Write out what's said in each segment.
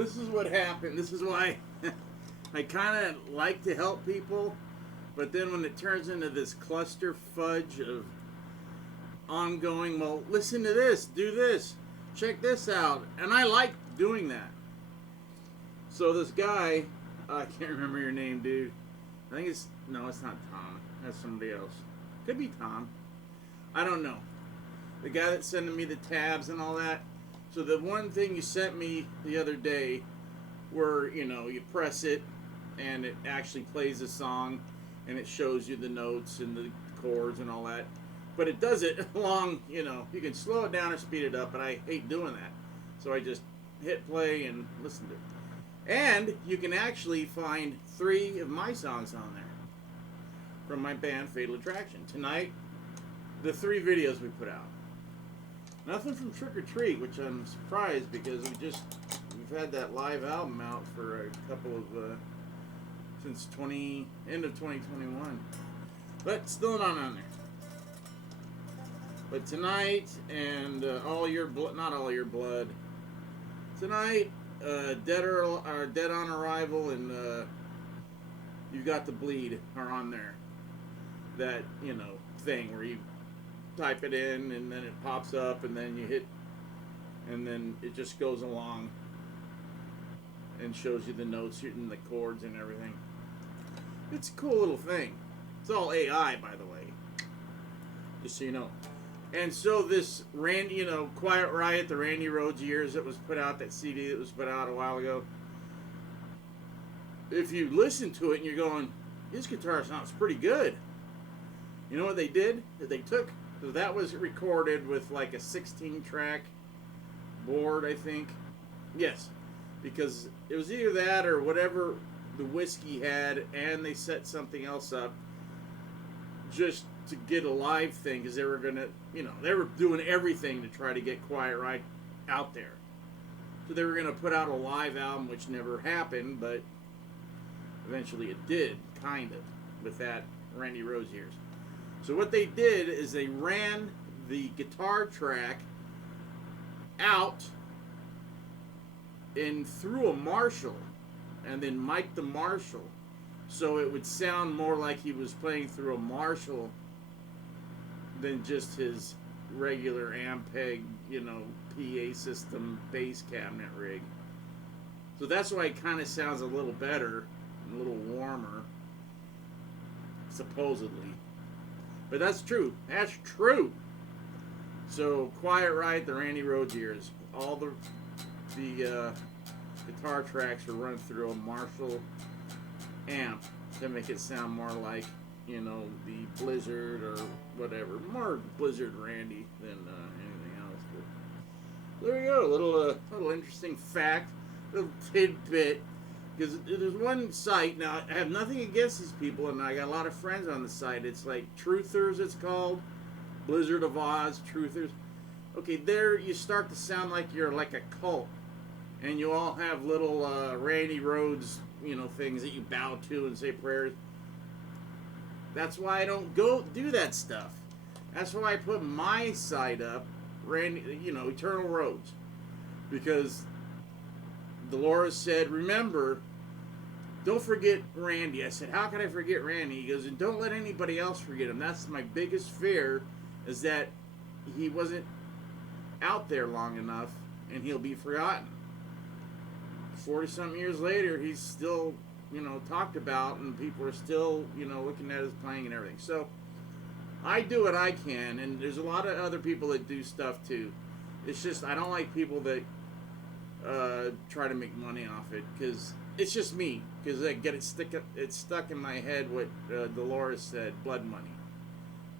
this is what happened. This is why I kind of like to help people, but then when it turns into this cluster fudge of ongoing, well, listen to this, do this, check this out, and I like doing that. So this guy, I can't remember your name, dude. I think it's not Tom. That's somebody else. Could be Tom. I don't know. The guy that's sending me the tabs and all that. So the one thing you sent me the other day, where you press it and it actually plays a song and it shows you the notes and the chords and all that. But it does it along, you can slow it down or speed it up, but I hate doing that. So I just hit play and listen to it. And you can actually find 3 of my songs on there from my band Fatal Attraction. Tonight, the 3 videos we put out. Nothing from Trick or Treat, which I'm surprised because we've had that live album out for a couple of since end of 2021, but still not on there. But tonight and not all your blood. Tonight, Dead on Arrival and You Got the Bleed are on there. That thing where you type it in and then it pops up and then you hit and then it just goes along and shows you the notes and the chords and everything. It's a cool little thing. It's all AI, by the way, just so you know. And so this Randy, Quiet Riot, the Randy Rhoads years that was put out, that CD that was put out a while ago, if you listen to it and you're going, his guitar sounds pretty good. You know what they did? They took, so that was recorded with like a 16-track board, I think. Yes, because it was either that or whatever the whiskey had, and they set something else up just to get a live thing, because they were gonna, they were doing everything to try to get Quiet Riot out there. So they were gonna put out a live album, which never happened, but eventually it did, kind of, with that Randy Rhoads years. So what they did is they ran the guitar track out and through a Marshall, and then mic'd the Marshall, so it would sound more like he was playing through a Marshall than just his regular Ampeg, PA system bass cabinet rig. So that's why it kind of sounds a little better, a little warmer, supposedly. But that's true. That's true. So Quiet Riot, the Randy Rhoads years, all the guitar tracks are run through a Marshall amp to make it sound more like, the Blizzard or whatever. More Blizzard Randy than anything else. But there you go. Little interesting fact, little tidbit. Because there's one site, now I have nothing against these people, and I got a lot of friends on the site. It's like Truthers, it's called. Blizzard of Oz, Truthers. Okay, there you start to sound like you're like a cult. And you all have little Randy Rhoads, things that you bow to and say prayers. That's why I don't go do that stuff. That's why I put my site up, Randy, Eternal Rhoads. Because Dolores said, remember, don't forget Randy. I said, how can I forget Randy? He goes, and don't let anybody else forget him. That's my biggest fear, is that he wasn't out there long enough and he'll be forgotten. 40-something years later, he's still, talked about, and people are still, looking at his playing and everything. So I do what I can, and there's a lot of other people that do stuff too. It's just, I don't like people that try to make money off it, because it's just me, because I get it's stuck in my head what Dolores said, blood money,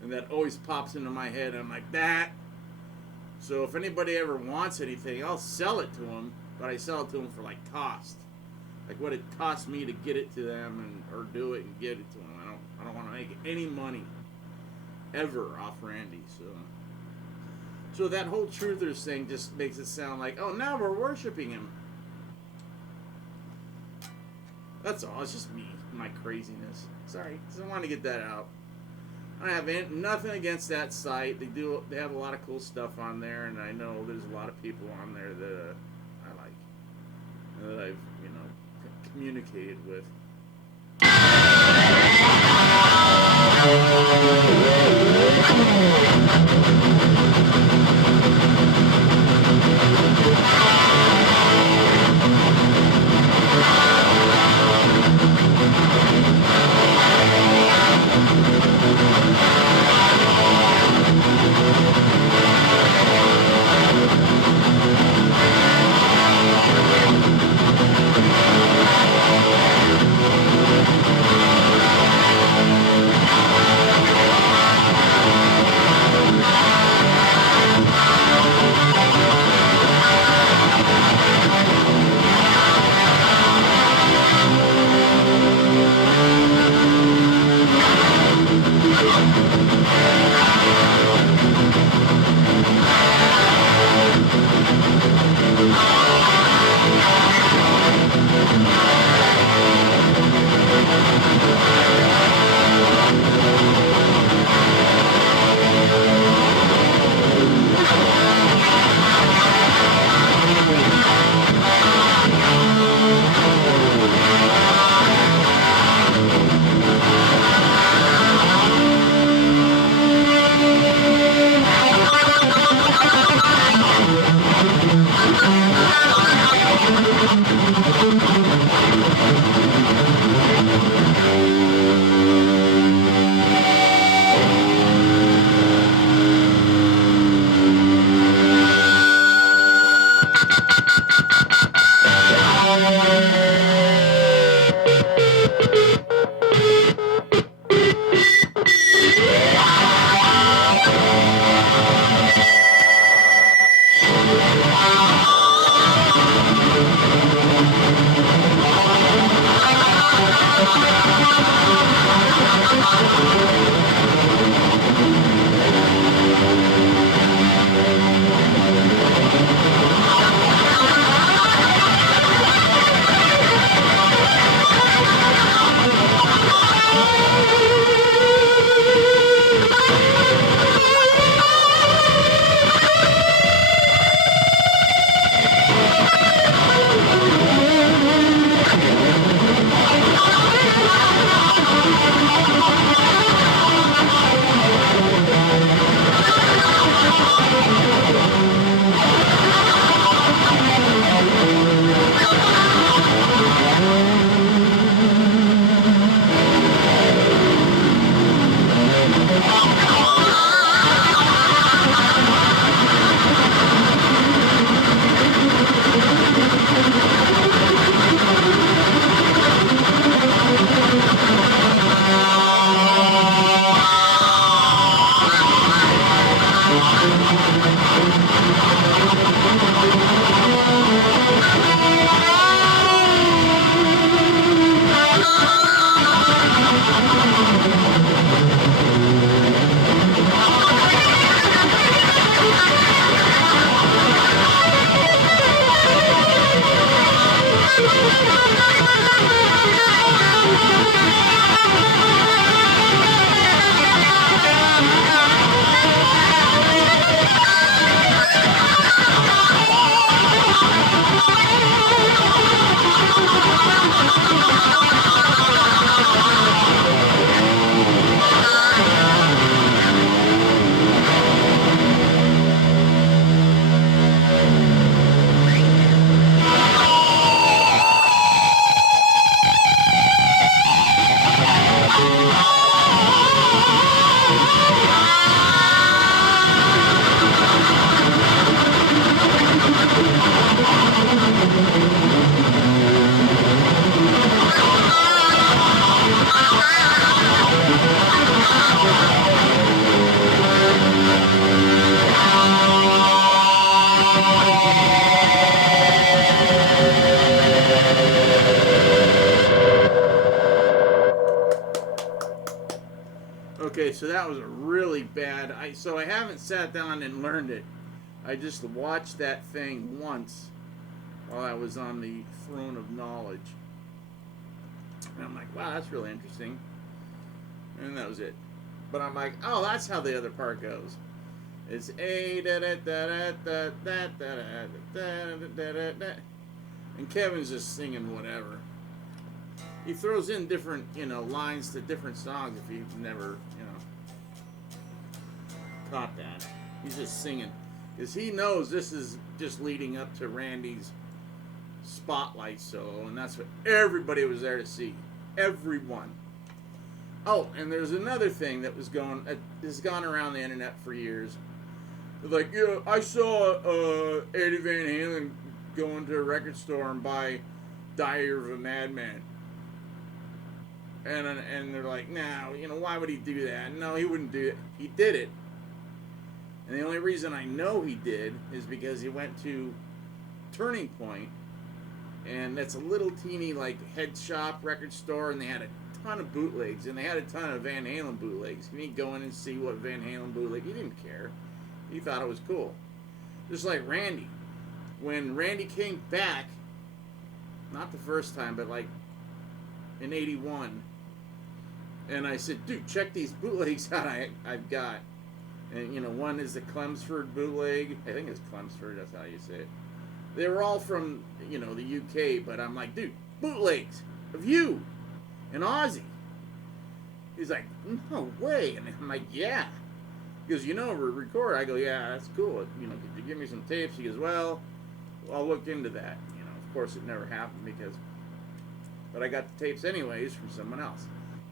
and that always pops into my head, and I'm like, that. So if anybody ever wants anything, I'll sell it to them, but I sell it to them for like cost, like what it costs me to get it to them or do it and get it to them. I don't want to make any money ever off Randy. So that whole Truthers thing just makes it sound like, oh, now we're worshiping him. That's all. It's just me, my craziness. Sorry, just want to get that out. I have nothing against that site. They have a lot of cool stuff on there, and I know there's a lot of people on there that I like. communicated with. Okay, so that was a really bad. So I haven't sat down and learned it. I just watched that thing once while I was on the throne of knowledge. And I'm like, wow, that's really interesting. And that was it. But I'm like, oh, that's how the other part goes. It's a da da da da da da da da da da da. And Kevin's just singing whatever. he throws in different, lines to different songs if you've never, caught that. He's just singing. Because he knows this is just leading up to Randy's spotlight solo, and that's what everybody was there to see. Everyone. Oh, and there's another thing that has gone around the internet for years. Like, I saw Eddie Van Halen go into a record store and buy Diary of a Madman. And they're like, no, why would he do that? No, he wouldn't do it. He did it. And the only reason I know he did is because he went to Turning Point, and that's a little teeny, like, head shop record store, and they had a ton of bootlegs, and they had a ton of Van Halen bootlegs. You need to go in and see what Van Halen bootleg. He didn't care. He thought it was cool. Just like Randy. When Randy came back, not the first time, but like in 81, and I said, dude, check these bootlegs out I've got. And, one is the Chelmsford bootleg. I think it's Chelmsford, that's how you say it. They were all from, the UK, but I'm like, dude, bootlegs of you and Ozzy. He's like, no way. And I'm like, yeah. He goes, we record. I go, yeah, that's cool. Could you give me some tapes? He goes, well, I'll look into that. Of course it never happened but I got the tapes anyways from someone else.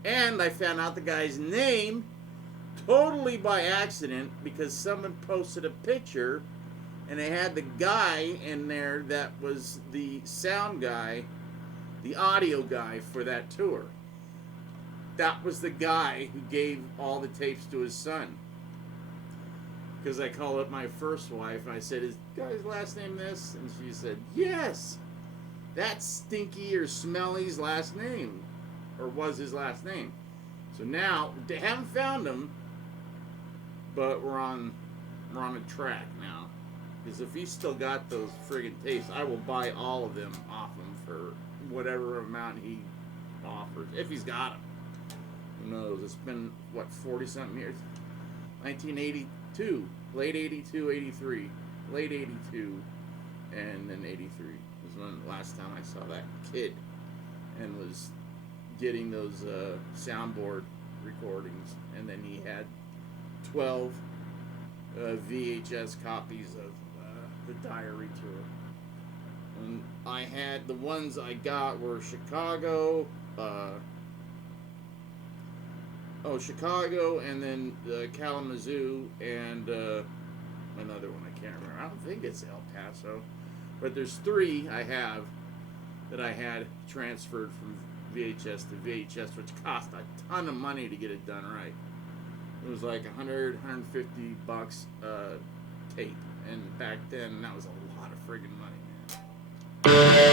And I found out the guy's name totally by accident because someone posted a picture and they had the guy in there that was the sound guy, the audio guy for that tour. That was the guy who gave all the tapes to his son. Because I called up my first wife and I said, is the guy's last name this? And she said, yes. That's Stinky or Smelly's last name. Or was his last name. So now, they haven't found him, but we're on a track now. Because if he's still got those friggin' tapes, I will buy all of them off him for whatever amount he offers. If he's got them. Who knows? It's been, 40-something years? 1982. Late 82, 83. Late 82, and then 83 was when last time I saw that kid and was getting those soundboard recordings. And then he had 12 VHS copies of the Diary tour. And I had, the ones I got were Chicago, Chicago, and then Kalamazoo, and another one I can't remember. I don't think it's El Paso, but there's 3 I have that I had transferred from VHS to VHS, which cost a ton of money to get it done right. It was like $100, $150 tape, and back then that was a lot of friggin' money, man.